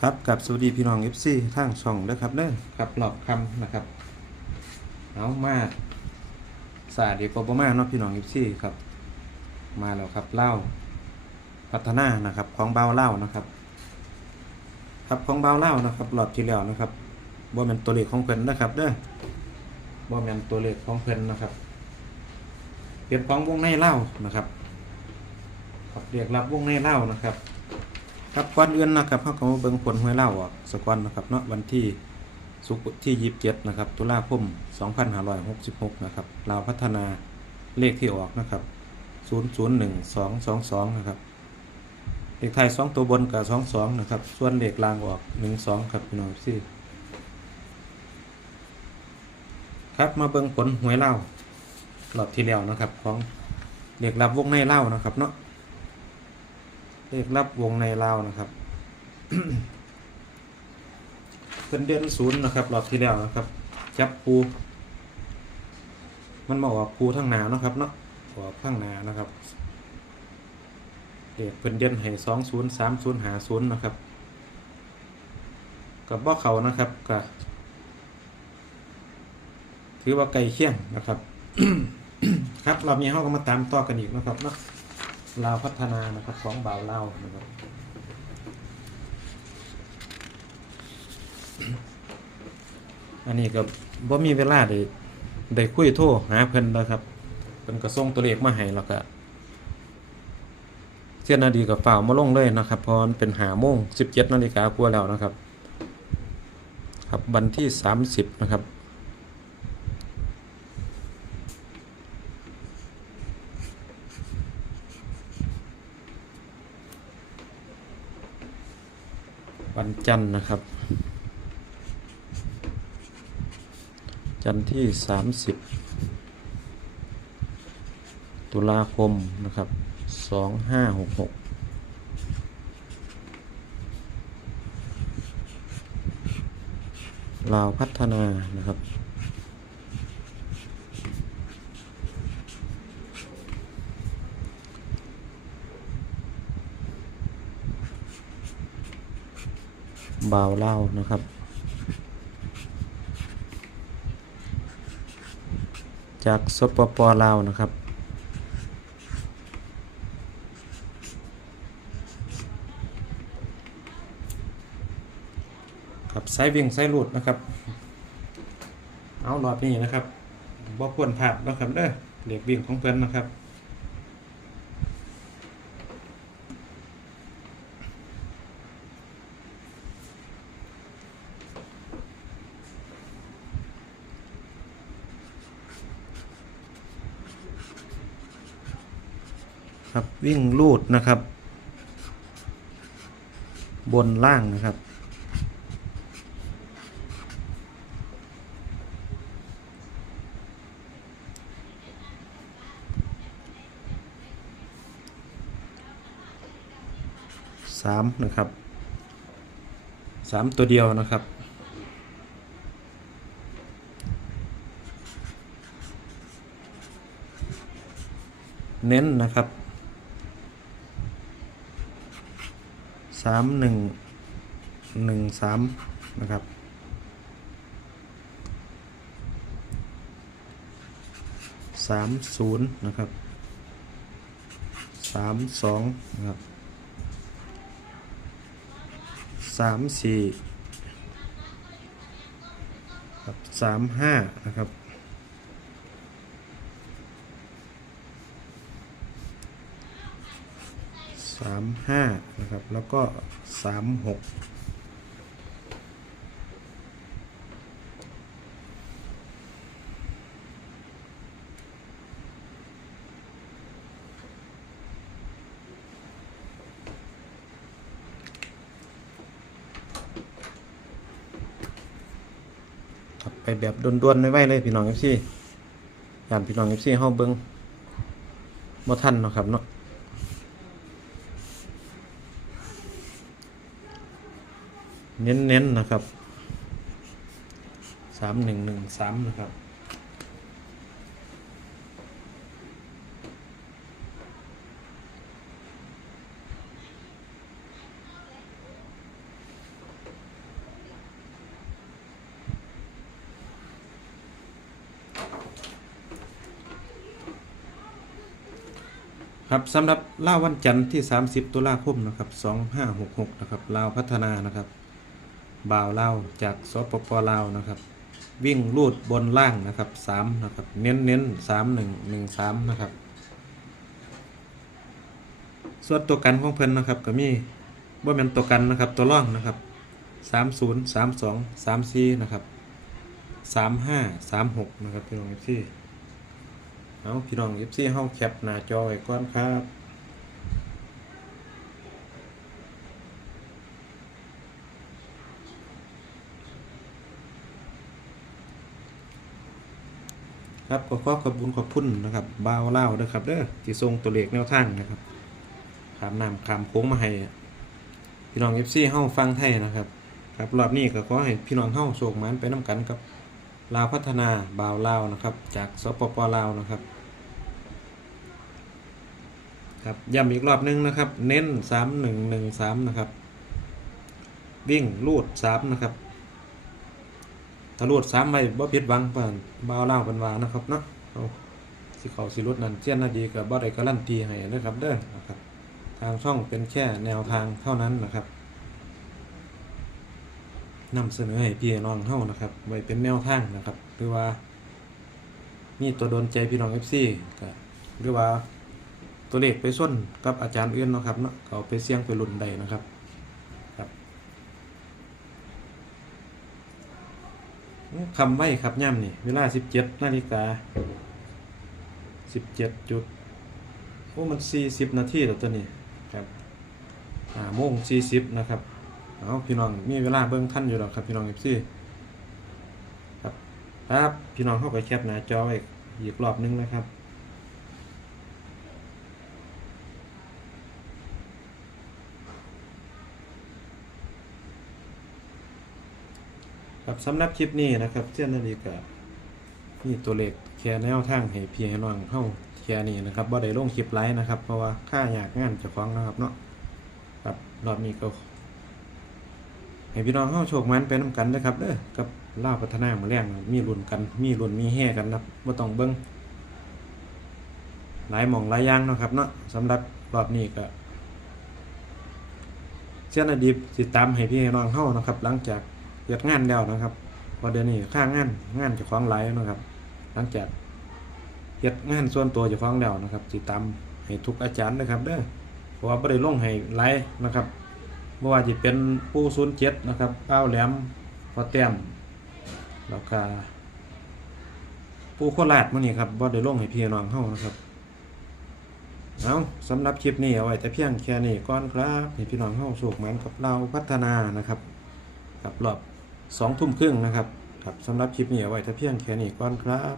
ครับกับสวัสดีพี่น้อง FC ทางช่องเด้อครับเด้อครับหลอกคำนะครับเอามาสาดีกว่าบ่มาเนาะพี่น้อง FC ครับ มาแล้วครับเล่าพัฒนานะครับ ของเบาเล่านะครับ ครับของเบาเล่านะครับหลอดที่แล้วนะครับบ่แมนตัวเลขของเพิ่นนะครับเด้อบ่แมนตัวเลขของเพิ่นนะครับเป็นของวงในเล่านะครับครับเรียกรับวงในเล่านะครับ ครับก่อนอื่นนะครับเขาก็มาเบิ่งผลหวยเล่าออกสกอนนะครับเนาะวันที่สุกร์ที่27นะครับตุลาคม2566 นะครับลาพัฒนาเลขที่ออกนะครับ001222 นะครับเลขไทาย2ตัวบนกับ22นะครับ ส่วนเลขล่างออก12ครับพี่น้องซี่ครับมาเบิ่งผลหวยเล่ารอบที่แล้วนะครับ ของเลขรับวงในเล่านะครับเนาะ เลขรับวงในลาวนะครับเพิ่นเดือนศูนย์นะครับรอบที่แล้วนะครับ จับปูมันมาออกปูทั้งหนาเนาะครับเนาะออกทั้งหนานะครับเด็กเพิ่นเดือนให้สองศูนย์สามศูนย์หาศูนย์นะครับกับบ่เขานะครับก็ถือว่าไกลเคียงนะครับ ครับรอบนี้เราก็มาตามต่อกันอีกนะครับเนาะ ลาวพัฒนานะครับของบ่าวเล่าวนะครับอันนี้ก็บ่มีเวลาได้ได้คุยโทรหาเพิ่นนะครับเพิ่นก็ส่งตัวเลขมาให้แล้วก็เสียนาดีกับฝ่าวมาลงเลยนะครับเพราะเป็นหาโมง17นาฬิกากว่าแล้วนะครับ ครับวันที่30นะครับ วันจันทร์นะครับ จันทร์ที่ 30 ตุลาคมนะครับ 2566ลาวพัฒนานะครับ บาวเล่านะครับ จากสปปลาวนะครับ ครับไซวิ่งไซรูดนะครับ เอาหลอดนี้นะครับบ่ควรพลาดนะครับเด้อเด็กวิ่งของเพื่อนนะครับ ครับวิ่งลูดนะครับ บนล่างนะครับ สามนะครับสามตัวเดียวนะครับเน้นนะครับ สามหนึ่งหนึ่งสามนะครับสามศูนย์นะครับสามสองนะครับสามสี่ครับสามห้านะครับ สามห้านะครับ แล้วก็สามหกไปแบบด่วนๆไว้เลยพี่น้องเอฟซียานพี่น้องเอฟซีเฮาเบิ่งบ่ทันเนาะครับเนาะ เน้นๆนนนะครับสามหนึ่งหนึ่งสามนะครับ ครับสำหรับล่าวันจันทร์ที่ 30 ตุลาคมนะครับ 2566 นะครับลาวพัฒนานะครับ บ่าวลาจากสปปลาวนะครับ วิ่งลูดบนล่างนะครับ3นะครับ เน้นเน้น3 1 1 3นะครับ ส่วนตัวกันของเพิ่นนะครับก็มีบ่แมนตัวกันนะครับ ตัวร่องนะครับ30 32 34นะครับ35 36นะครับพี่น้อง FC เอาพี่น้อง FC เฮาแคปหน้าจอไว้ก่อนครับ ครับก็ขอขอบคุณขอบคุณนนะครับบ่าวเล่าวด้วยครับเด้อที่ส่งตัวเลขแนวทางนะครับขามน้ำขามโค้งมาให้พี่น้อง FC เฮาฟังไทยนะครับ ครับรอบนี้ก็ขอให้พี่น้องเฮาโชคมันไปน้กันกับลาวพัฒนาบ่าวเล่านะครับ จากสปปลาวนะครับครับย้ำอีกรอบนึงนะครับ เน้นสามหนึ่งหนึ่งสามนะครับ วิ่งลูดสามนะครับ ถ้าลูดสามไปบ่ผิดหวังเปิ่นบ่าวลาเป็นว่านะครับเนาะเอาสิเขาสิรุดนั่นเจียนนาดีกับบ่ได้การันตีให้นะครับเด้อนะครับ ทางช่องเป็นแค่แนวทางเท่านั้นนะครับนำเสนอให้พี่น้องเฮานะครับไว้เป็นแนวทางนะครับ หรือว่า มีตัวโดนใจพี่น้อง FC ก็หรือว่าตัวเลขไปส้นกับอาจารย์เอื่นนะครับเนาะเขาไปเสี่ยงไปรุ่นใดนะครับ คำไว้ครับย่ำนี่ เวลาสิบเจ็ดนาฬิกาสิบเจ็ดจุดโอ้มันสี่สิบนาทีแล้วตัวนี้ครับอ่าโมง40นะครับเอาพี่น้องมีเวลาเบิ่งท่านอยู่หรอกครับพี่น้อง FC ครับครับพี่น้องเข้าไปแคปหน้าจอไว้อีกรอบนึงนะครับ ครับสำหรับคลิปนี้นะครับเจ้านาฬิกานี่ตัวเลขแค่แนวทางให้พี่ให้น้องเฮาแค่นี้นะครับบ่ได้ลงคลิปไลฟ์นะครับ เพราะว่าค่าอยากงานจ้าของนะครับเนาะครับรอบนี้ก็ให้พี่น้องเฮาโชคมันไปนํกันนะครับเด้อกับล่าพัฒนามาแรงมีรุ่นกัน มีรุ่นมีแห่กันนะบ่ต้องเบิ่งหลายหม่องหลายอย่างนะครับเนาะสำหรับรอบนี้ก็เจ้านาดีติดตามให้พี่ให้น้องเฮานะครับ หลังจาก เฮ็ดงานแล้วนะครับพอเดี๋ยวนี้ค่างานงานจะฟ้องหลนะครับ หลังจากเฮ็ดงานส่วนตัวจะฟ้องแล้วนะครับสิตามให้ทุกอาจารย์นะครับเด้อเพราะว่าบ่ได้ลงให้หลนะครับบ่อว่าสิเป็นผู้07นเจ็ดนะครับเป้าแหลมพอแต้มแล้วก็ผู้โคราชมื้อนี้ครับบ่ได้ลงให้พี่น้องเฮานะครับเอาสำหรับคลิปนี้เอาไว้แต่เพียงแค่นี้ก่อนครับให้พี่น้องเฮาสุขมันกับเราพัฒนานะครับครับรอบ สองทุ่มครึ่งนะครับครับสำหรับคลิปนี้เอาไว้ถ้าเพียงแค่นี้ก่อนครับ